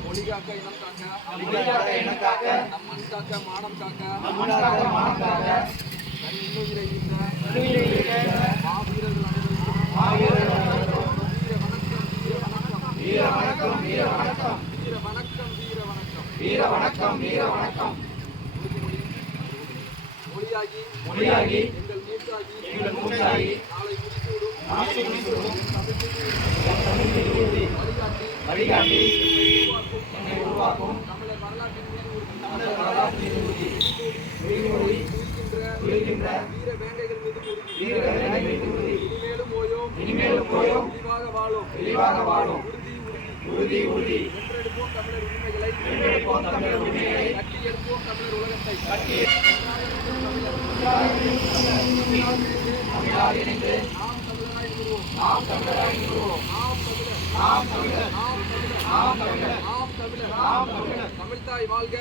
மொழி காக்க இனம் காக்க நம் மண் காக்க மானம் காக்க இன்னுயிரை மாவீரர்கள் அனைவருக்கும் வீர வணக்கம் வீர வணக்கம் வீர வணக்கம் வீர வணக்கம் வீர வணக்கம். மொழியாகி எங்கள் மூச்சாகி நாளை முடிசூடும் வழிகாட்டி என்னை உருவாக்கும் தமிழர் வரலாற்றின் மீது உறுதிகின்ற வீர வேங்கைகள் மீது உறுதி. இனிமேலும் ஓயோம் தெளிவாக வாழும் உறுதி வென்றெடுப்போம் தமிழர் உரிமைகளை கட்டியெழுப்போம் தமிழர் உலகத்தை நாம் தமிழராய் நிறுவோம். தமிழ்தாய் வாழ்க.